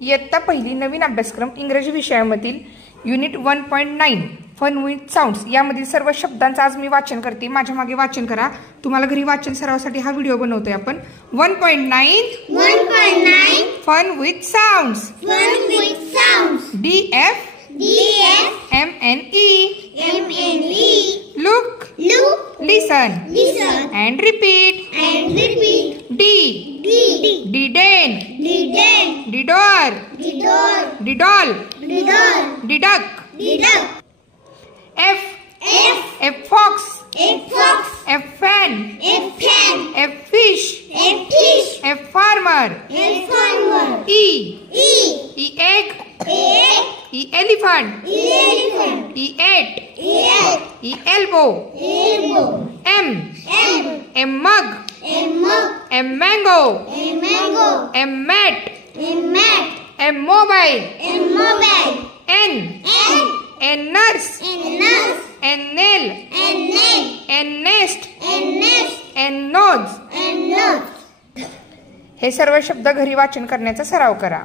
इयत्ता पहिली नवीन अभ्यासक्रम इंग्रजी विषयामधील युनिट 1.9 फन विथ साऊंड्स यामधील सर्व शब्दांचं आज मी वाचन करते। माझ्या मागे वाचन करा। तुम्हाला घरी वाचन सरावासाठी हा व्हिडिओ बनवतोय आपण। 1.9 fun with sounds DF MNE look listen and repeat D diden didor didol diduck F fox F fan F fish F farmer E egg E elephant E ate E elbow M mug M mango M mat M mobile N nurse N nail N nest N nose हे सर्व शब्द घरी वाचन करण्याचा सराव करा।